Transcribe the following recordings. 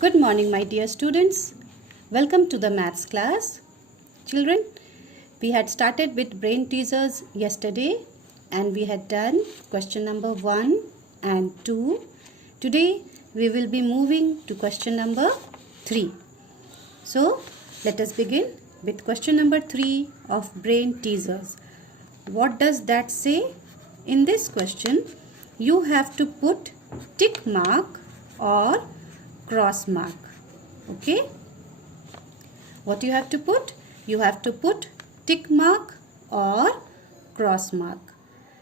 Good morning, my dear students. Welcome to the maths class. Children, we had started with brain teasers yesterday and we had done question number 1 and 2. Today, we will be moving to question number 3. So, let us begin with question number 3 of brain teasers. What does that say? In this question, you have to put tick mark or cross mark. Okay, what you have to put? You have to put tick mark or cross mark.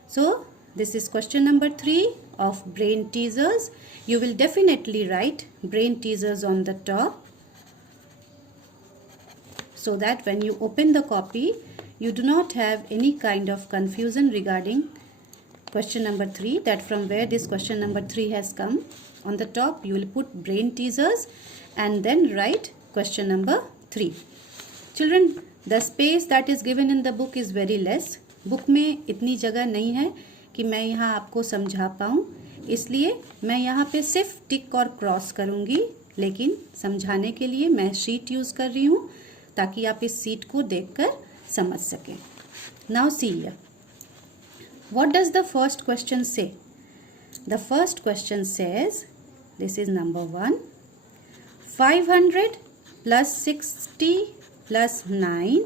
So this is question number 3 of brain teasers. You will definitely write brain teasers on the top so that when you open the copy you do not have any kind of confusion regarding question number 3, that from where this question number 3 has come. On the top you will put brain teasers and then write question number 3. Children, the space that is given in the book is very less. Book में इतनी जगह नहीं है कि मैं यहाँ आपको समझा पाऊँ, इसलिए मैं यहाँ पे सिर्फ टिक और क्रॉस करूँगी, लेकिन समझाने के लिए मैं शीट यूज़ कर रही हूँ ताकि आप इस शीट को देखकर समझ सकें. Now see here. What does the first question say? The first question says, this is number 1, 500 plus 60 plus 9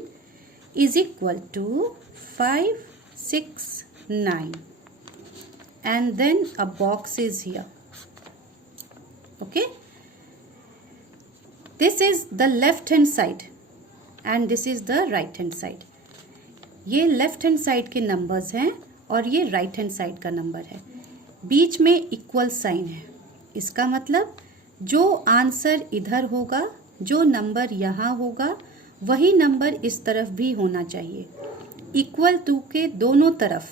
is equal to 569, and then a box is here. Okay, this is the left hand side and this is the right hand side. ये left hand side के numbers हैं और ये right hand side का number है. बीच में equal sign है. इसका मतलब जो आंसर इधर होगा, जो नंबर यहाँ होगा, वही नंबर इस तरफ भी होना चाहिए. इक्वल टू के दोनों तरफ,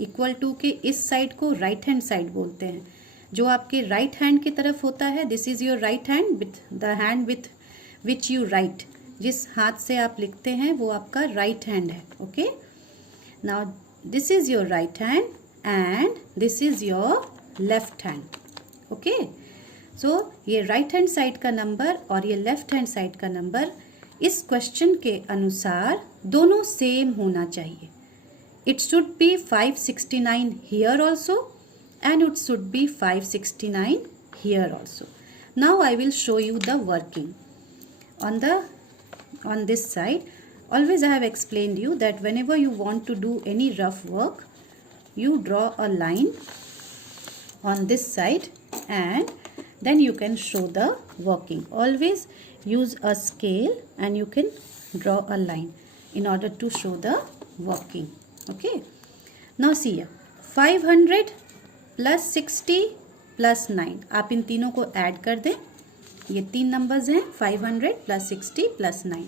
इक्वल टू के इस साइड को राइट हैंड साइड बोलते हैं. जो आपके राइट हैंड की तरफ होता है, this is your right hand, with the hand with which you write. जिस हाथ से आप लिखते हैं वो आपका राइट हैंड है. Okay, now this is your right hand and this is your left hand. Okay, so ये राइट हैंड साइड का नंबर और ये लेफ्ट हैंड साइड का नंबर इस क्वेश्चन के अनुसार दोनों सेम होना चाहिए. It should be 569 here also and it should be 569 here also. Now I will show you the working on this side. Always I have explained you that whenever you want to do any rough work, you draw a line on this side and then you can show the working. Always use a scale and you can draw a line in order to show the working. Okay, now see here, 500 plus 60 plus 9. आप इन तीनों को add कर दें. ये तीन numbers हैं, 500 plus 60 plus 9.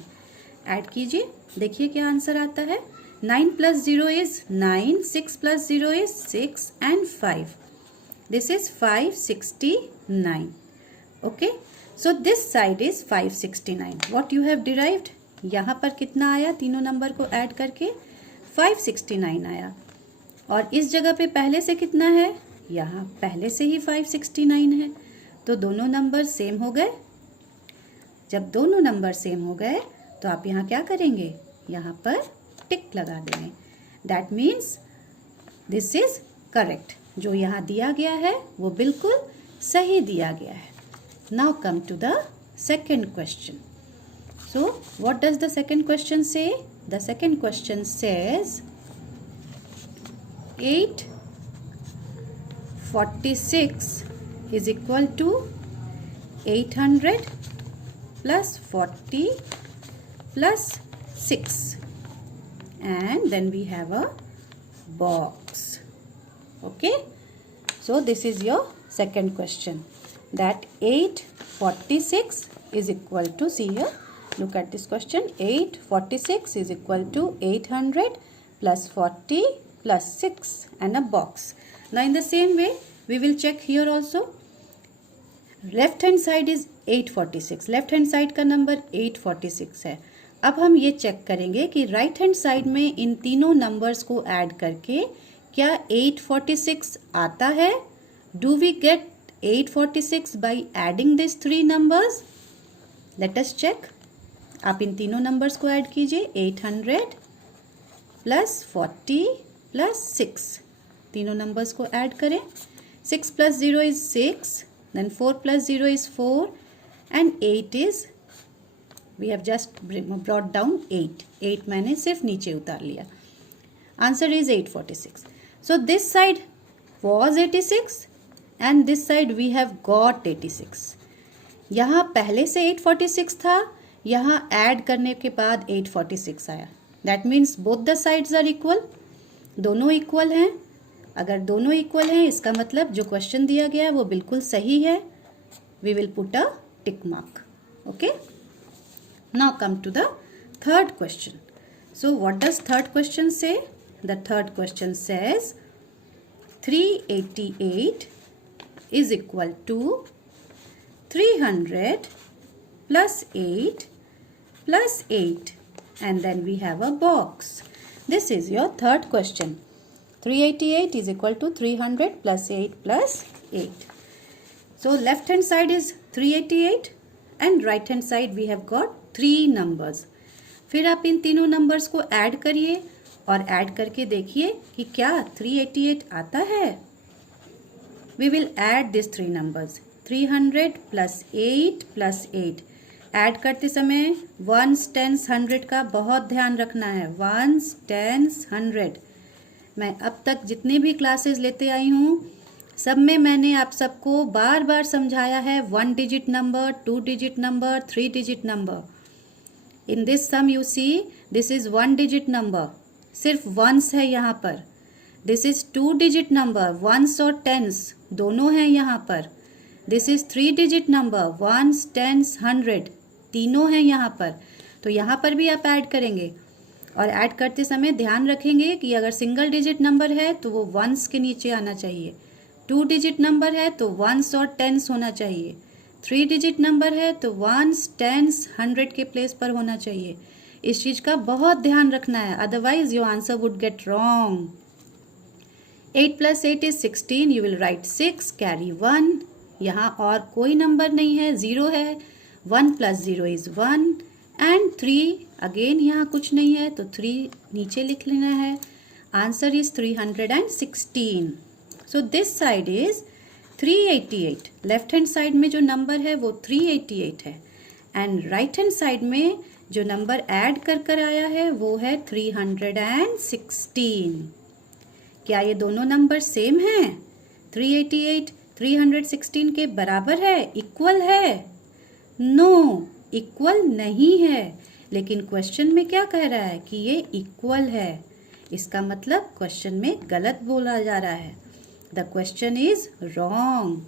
Add कीजिए, देखिए क्या आंसर आता है. 9 plus 0 is 9, 6 plus 0 is 6 and 5. This is 569. Okay, so this side is 569. What you have derived, यहाँ पर कितना आया तीनों नंबर को ऐड करके? 569 आया. और इस जगह पे पहले से कितना है? यहाँ पहले से ही 569 है. तो दोनों नंबर सेम हो गए. जब दोनों नंबर सेम हो गए तो आप यहाँ क्या करेंगे? यहाँ पर टिक लगा देंगे. That means this is correct. जो यहाँ दिया गया है वो बिल्कुल सही दिया गया है. Now come to the second question. So what does the second question say? The second question says 846 is equal to 800 plus 40 plus 6, and then we have a box. Okay, so this is your second question, that 846 is equal to, see here, look at this question, 846 is equal to 800 plus 40 plus 6 and a box. Now in the same way we will check here also. Left hand side is 846. Left hand side का number 846 है. अब हम ये check करेंगे कि right hand side में इन तीनों numbers को ऐड करके क्या 846 आता है? Do we get 846 by adding these three numbers? Let us check. आप इन तीनों नंबर्स को ऐड कीजिए. 800 प्लस 40 प्लस 6. तीनों नंबर्स को ऐड करें. 6 plus 0 is 6. Then 4 plus 0 is 4. And 8 is, we have just brought down 8. 8 मैंने सिर्फ नीचे उतार लिया. Answer is 846. So this side was 86 and this side we have got 86. यहाँ पहले से 846 था, यहाँ ऐड करने के बाद 846 आया. That means both the sides are equal. दोनों इक्वल हैं. अगर दोनों इक्वल हैं इसका मतलब जो क्वेश्चन दिया गया है वो बिल्कुल सही है. We will put a tick mark. Okay. Now come to the third question. So what does third question say? The third question says 388 is equal to 300 plus 8 plus 8, and then we have a box. This is your third question. 388 is equal to 300 plus 8 plus 8. So left hand side is 388 and right hand side we have got 3 numbers. फिर आप इन तीनों numbers को add करिए और add करके देखिए कि क्या 388 आता है. We will add these 3 numbers. 300 plus 8 plus 8. Add करते समय वंस टेंस 100 का बहुत ध्यान रखना है. Once tens 100. मैं अब तक जितने भी क्लासेस लेते आई हूँ सब में मैंने आप सबको बार बार समझाया है 1 digit number, 2 digit number, 3 digit number. In this sum you see this is 1 digit number. सिर्फ वंस है यहाँ पर. This is 2 digit number. Ones और टेंस दोनों हैं यहाँ पर. This is 3 digit number. Ones tens 100 तीनों हैं यहाँ पर. तो यहाँ पर भी आप ऐड करेंगे और ऐड करते समय ध्यान रखेंगे कि अगर सिंगल डिजिट नंबर है तो वो वंस के नीचे आना चाहिए. 2 डिजिट नंबर है तो वंस और टेंस होना चाहिए. 3 डिजिट नंबर है तो वंस टेंस 100 के प्लेस पर होना चाहिए. इस चीज का बहुत ध्यान रखना है, otherwise your answer would get wrong. 8 plus 8 is 16. You will write 6, carry 1. यहाँ और कोई नंबर नहीं है, 0 है. 1 plus 0 is 1 and 3. अगेन यहाँ कुछ नहीं है तो 3 नीचे लिख लेना है. Answer is 316. So this side is 388. Left hand side में जो नंबर है वो 388 है एंड राइट हैंड साइड में जो नंबर ऐड कर कर आया है वो है 316. क्या ये दोनों नंबर सेम हैं? 388 316 के बराबर है, इक्वल है? नो, इक्वल नहीं है. लेकिन क्वेश्चन में क्या कह रहा है कि ये इक्वल है. इसका मतलब क्वेश्चन में गलत बोला जा रहा है. The question is wrong.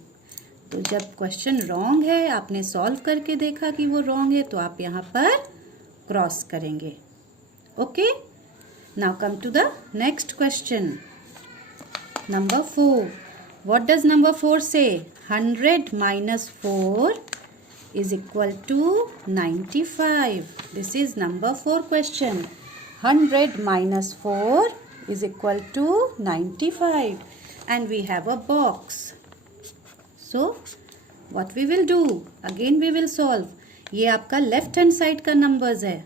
तो जब क्वेश्चन रॉन्ग है, आपने सॉल्व करके देखा कि वो रॉन्ग है, तो आप यहाँ पर क्रॉस करेंगे. Okay. Now come to the next question. Number 4. What does number 4 say? 100 minus 4 is equal to 95. This is number 4 question. 100 minus 4 is equal to 95. And we have a box. So, what we will do? Again we will solve. ये आपका left hand side का numbers है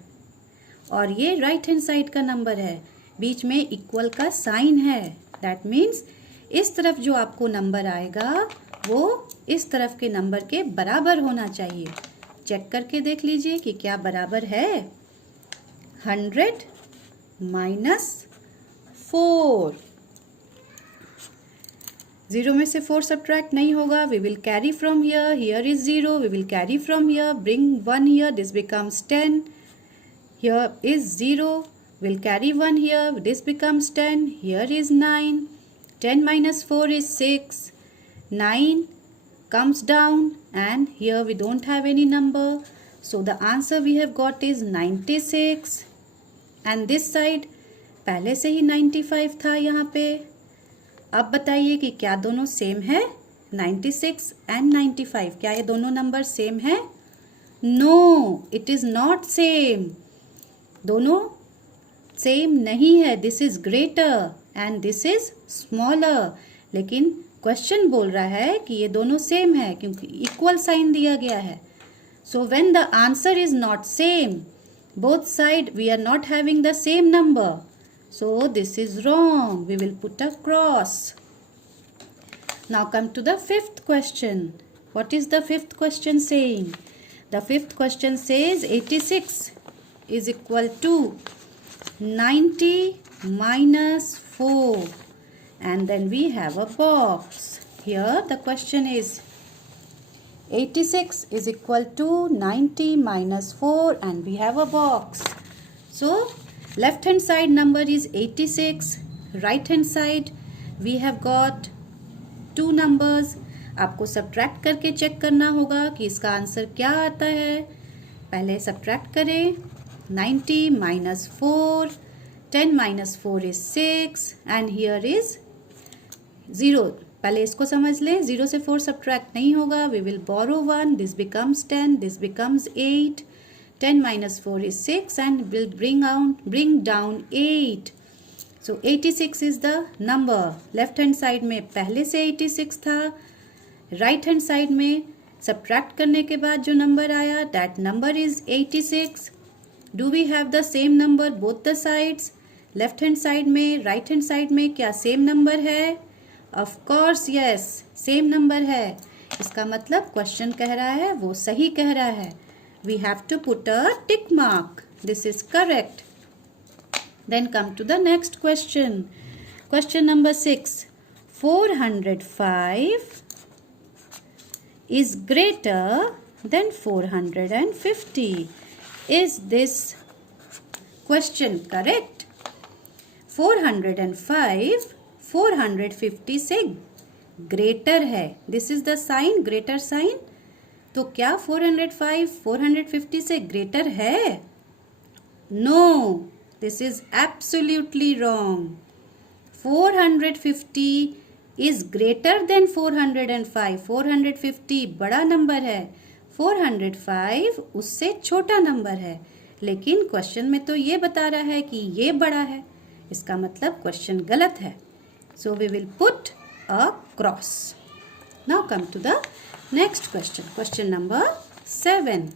और ये right hand side का number है. बीच में equal का साइन है. दैट मीन्स इस तरफ जो आपको नंबर आएगा वो इस तरफ के नंबर के बराबर होना चाहिए. चेक करके देख लीजिए कि क्या बराबर है. 100 माइनस 4. 0 में से 4 सब्ट्रैक्ट नहीं होगा. We will carry from here. Here is 0. We will carry from here. Bring 1 here. This becomes 10. Here is 0. Will carry 1 here. This becomes 10. Here is 9. 10 minus 4 is 6. 9 comes down and here we don't have any number. So the answer we have got is 96. And this side पहले से ही 95 था यहाँ पे. अब बताइए कि क्या दोनों सेम है? 96 and 95. क्या ये दोनों नंबर सेम है? No, it is not same. दोनों सेम नहीं है. This is greater and this is smaller. लेकिन क्वेश्चन बोल रहा है कि ये दोनों सेम है क्योंकि इक्वल साइन दिया गया है. So when the answer is not same, both side we are not having the same number. So this is wrong. We will put a cross. Now come to the fifth question. What is the fifth question saying? The fifth question says 86 is equal to 90 minus 4. And then we have a box. Here the question is 86 is equal to 90 minus 4 and we have a box. So left hand side number is 86. Right hand side we have got two numbers. आपको subtract करके check करना होगा कि इसका answer क्या आता है. पहले सब्ट्रैक्ट करें. 90 minus 4. 10 minus 4 is 6 and here is 0. पहले इसको समझ लें. 0 से 4 सब्ट्रैक्ट नहीं होगा. We will borrow 1. This becomes 10. This becomes 8. 10 minus 4 is 6 and will bring down 8. So 86 is the number. Left hand side में पहले से 86 था. Right hand side में सब्ट्रैक्ट करने के बाद जो नंबर आया that number is 86. Do we have the same number both the sides? Left hand side में right hand side में क्या same number है? Of course yes, same number है. इसका मतलब क्वेश्चन कह रहा है वो सही कह रहा है. We have to put a tick mark. This is correct. Then come to the next question. Question number 6. 405 is greater than 450. Is this question correct? 405 450 से ग्रेटर है. This is the sign, greater sign. तो क्या 405 450 से greater है? No, this is absolutely wrong. 450 is greater than 405. 450 बड़ा number है. 405 उससे छोटा नंबर है. लेकिन क्वेश्चन में तो ये बता रहा है कि ये बड़ा है. इसका मतलब क्वेश्चन गलत है. So we will put a cross. Now come to the next question. Question number 7.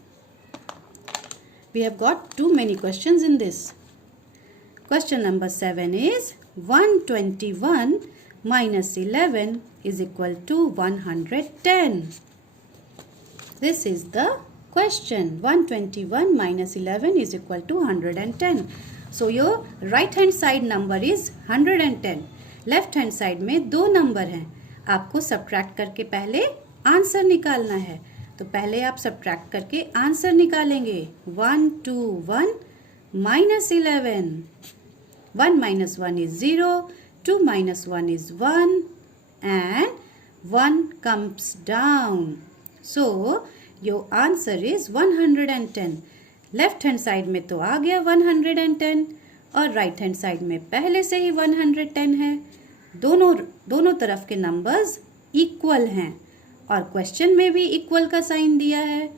We have got too many questions in this. Question number 7 is 121 minus 11 is equal to 110. This is the question. 121 minus 11 is equal to 110. So your right hand side number is 110. Left hand side में दो number हैं. आपको subtract करके पहले answer निकालना है. तो पहले आप सब्ट्रैक्ट करके आंसर निकालेंगे. 121 minus 11. 1 minus 1 is 0. 2 minus 1 is 1 and 1 comes down. So your answer is 110. Left hand side में तो आ गया 110 और राइट हैंड साइड में पहले से ही 110 है. दोनों तरफ के नंबर्स इक्वल हैं और क्वेश्चन में भी इक्वल का साइन दिया है.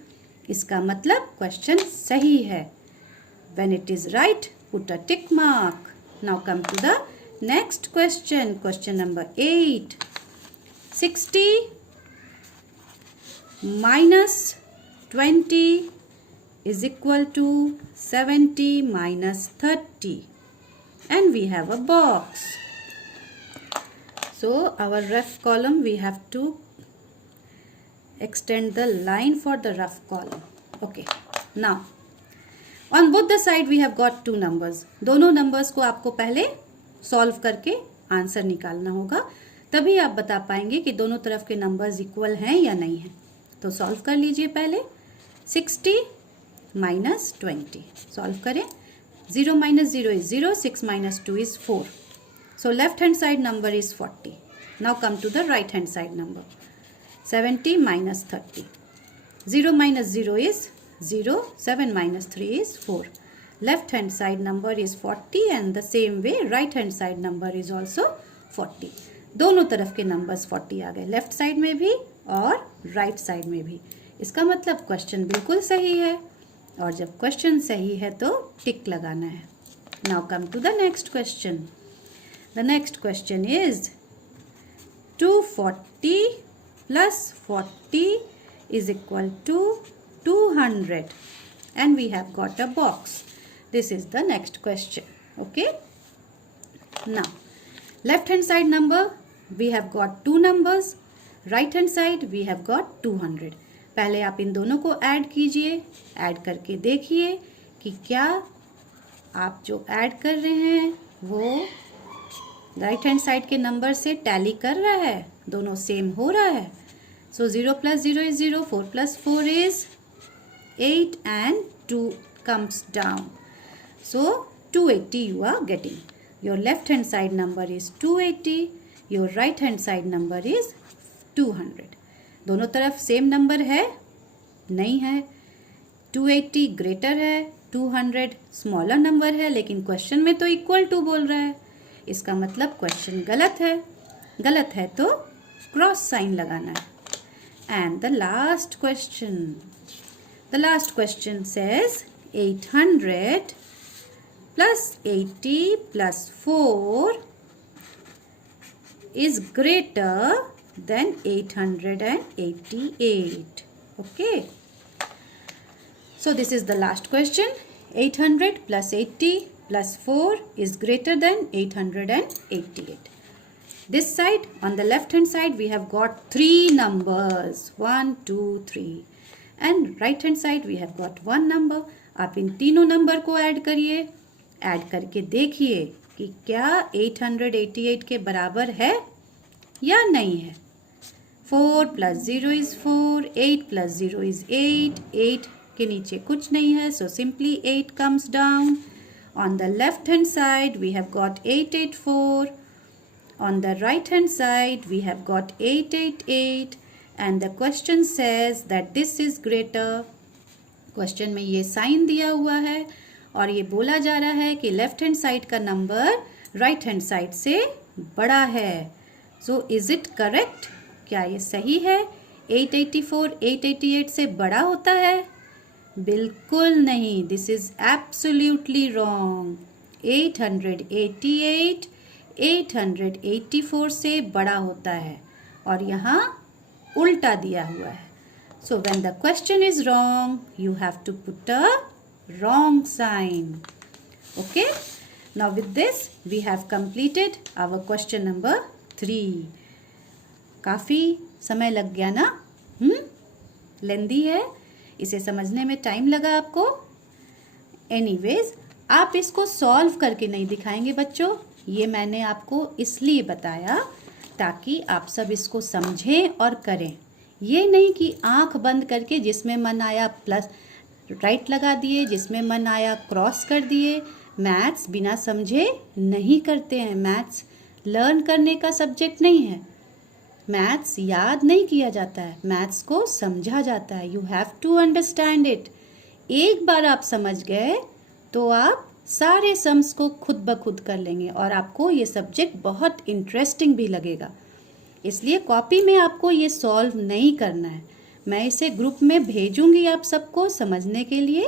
इसका मतलब क्वेश्चन सही है. When it is right, put a tick mark. Now come to the next question. Question number 8. 60 minus 20 is equal to 70 minus 30. And we have a box. So our rough column we have to extend the line for the rough column. Okay. Now on both the side we have got two numbers. दोनों numbers को आपको पहले solve करके answer निकालना होगा. तभी आप बता पाएंगे कि दोनों तरफ के numbers equal हैं या नहीं हैं. तो solve कर लीजिए पहले. 60 minus 20. Solve करें. 0 minus 0 is 0. 6 minus 2 is 4. So left hand side number is 40. Now come to the right hand side number. 70 minus 30. 0 minus 0 is 0. 7 minus 3 is 4. Left hand side number is 40 and the same way right hand side number is also 40. दोनों तरफ के numbers 40 आ गए. Left side में भी और right side में भी. इसका मतलब क्वेश्चन बिल्कुल सही है और जब क्वेश्चन सही है तो टिक लगाना है. Now come to the next question. The next question is 240 plus 40 is equal to 200 and we have got a box. This is the next question. Okay. Now left hand side number we have got two numbers, right hand side we have got 200. पहले आप इन दोनों को add कीजिए, add करके देखिए कि क्या आप जो ऐड कर रहे हैं वो राइट हैंड साइड के नंबर से टैली कर रहा है, दोनों सेम हो रहा है. सो 0 plus 0 is 0, 4 plus 4 is 8 and 2 comes down. So 280 you are getting. Your left hand side number is 280, your right hand side number is 200. दोनों तरफ सेम नंबर है? नहीं है. 280 ग्रेटर है, 200 स्मॉलर नंबर है, लेकिन क्वेश्चन में तो इक्वल टू बोल रहा है. इसका मतलब क्वेश्चन गलत है. गलत है तो क्रॉस साइन लगाना है. And the last question says 800 plus 80 plus 4 is greater than 888. Okay. So this is the last question. 800 plus 80 plus 4 is greater than 888. This side, on the left hand side, we have got three numbers. 1, 2, 3. And right hand side, we have got one number. आप इन तीनों number को add करिए. Add करके देखिए कि क्या 888 के बराबर है या नहीं है. 4 plus 0 is 4, 8 plus 0 is 8, 8 के नीचे कुछ नहीं है, so simply 8 comes down. On the left hand side we have got 884, on the right hand side we have got 888 and the question says that this is greater. Question में ये sign दिया हुआ है और ये बोला जा रहा है कि लेफ्ट हैंड साइड का नंबर राइट हैंड साइड से बड़ा है. So is it correct? क्या ये सही है? 884 888 से बड़ा होता है? बिल्कुल नहीं. This is absolutely wrong. 888 884 से बड़ा होता है और यहाँ उल्टा दिया हुआ है. So when the question is wrong, you have to put a wrong sign. Okay. Now with this, we have completed our question number 3. काफ़ी समय लग गया ना? लेंदी है, इसे समझने में टाइम लगा आपको. Anyways, आप इसको सॉल्व करके नहीं दिखाएंगे बच्चों. ये मैंने आपको इसलिए बताया ताकि आप सब इसको समझें और करें. ये नहीं कि आंख बंद करके जिसमें मन आया प्लस राइट लगा दिए, जिसमें मन आया क्रॉस कर दिए. मैथ्स बिना समझे नहीं करते हैं. मैथ्स लर्न करने का सब्जेक्ट नहीं है. मैथ्स याद नहीं किया जाता है, मैथ्स को समझा जाता है. You have to understand it. एक बार आप समझ गए तो आप सारे सम्स को खुद ब खुद कर लेंगे और आपको ये सब्जेक्ट बहुत इंटरेस्टिंग भी लगेगा. इसलिए कॉपी में आपको ये सॉल्व नहीं करना है. मैं इसे ग्रुप में भेजूंगी आप सबको समझने के लिए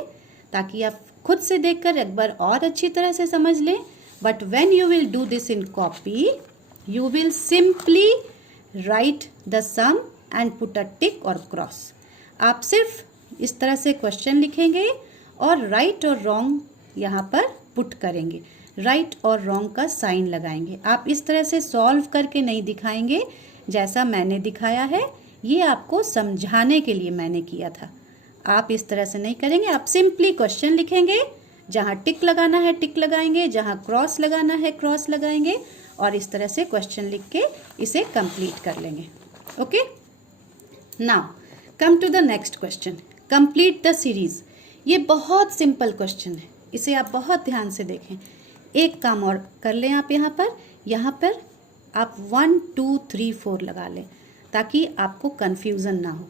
ताकि आप खुद से देखकर एक बार और अच्छी तरह से समझ लें. But when you will do this in copy, you will simply write the sum and put a tick और क्रॉस. आप सिर्फ इस तरह से क्वेश्चन लिखेंगे और राइट और रॉन्ग यहाँ पर पुट करेंगे. राइट और रॉन्ग का साइन लगाएंगे. आप इस तरह से सॉल्व करके नहीं दिखाएंगे जैसा मैंने दिखाया है. ये आपको समझाने के लिए मैंने किया था. आप इस तरह से नहीं करेंगे. आप सिंपली क्वेश्चन लिखेंगे, जहाँ टिक लगाना है टिक लगाएंगे, जहाँ क्रॉस लगाना है क्रॉस लगाएंगे और इस तरह से क्वेश्चन लिख के इसे कंप्लीट कर लेंगे. Okay. Now come to the next question. Complete the series. ये बहुत सिंपल क्वेश्चन है, इसे आप बहुत ध्यान से देखें. एक काम और कर लें आप यहाँ पर आप 1 2 3 4 लगा लें ताकि आपको कन्फ्यूज़न ना हो.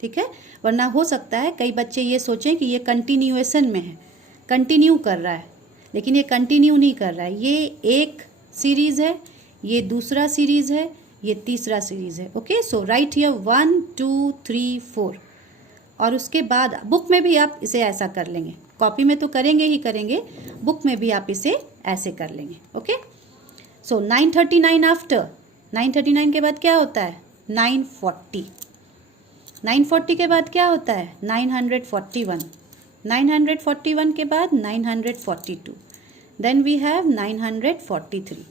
ठीक है. वरना हो सकता है कई बच्चे ये सोचें कि ये कंटिन्यूएशन में है, कंटिन्यू कर रहा है, लेकिन ये कंटिन्यू नहीं कर रहा है. ये एक सीरीज़ है, ये दूसरा सीरीज़ है, ये तीसरा सीरीज़ है. ओके. सो राइट हियर 1 2 3 4 और उसके बाद बुक में भी आप इसे ऐसा कर लेंगे. कॉपी में तो करेंगे ही करेंगे, बुक में भी आप इसे ऐसे कर लेंगे. ओके. सो 939 आफ्टर 939 के बाद क्या होता है? 940. 940 के बाद क्या होता है? 941. 941 के बाद 942. Then we have 943.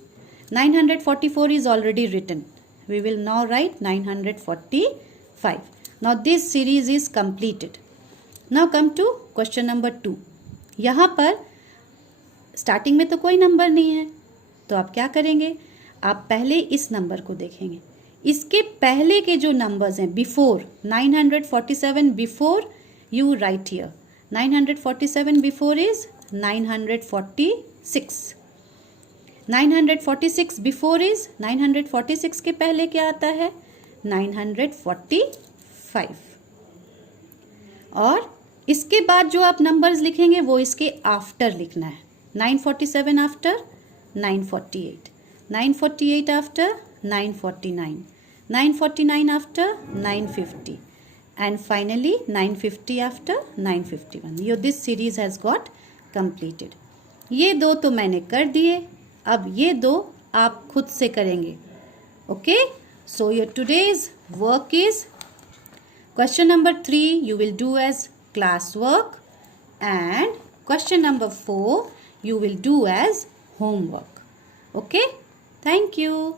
944 is already written. We will now write 945. Now this series is completed. Now come to question number 2. यहाँ पर स्टार्टिंग में तो कोई नंबर नहीं है, तो आप क्या करेंगे? आप पहले इस नंबर को देखेंगे. इसके पहले के जो नंबर्स हैं before 947, before you right here 947 before is 946. 946 before is 946 के पहले क्या आता है? 945. और इसके बाद जो आप नंबर्स लिखेंगे वो इसके आफ्टर लिखना है. 947 after 948, 948 after 949, 949 after 950 and finally 950 after 951. This series has got completed. ये दो तो मैंने कर दिए, अब ये दो आप खुद से करेंगे. Okay, so your today's work is question number 3 you will do as class work and question number 4 you will do as homework. Okay, thank you.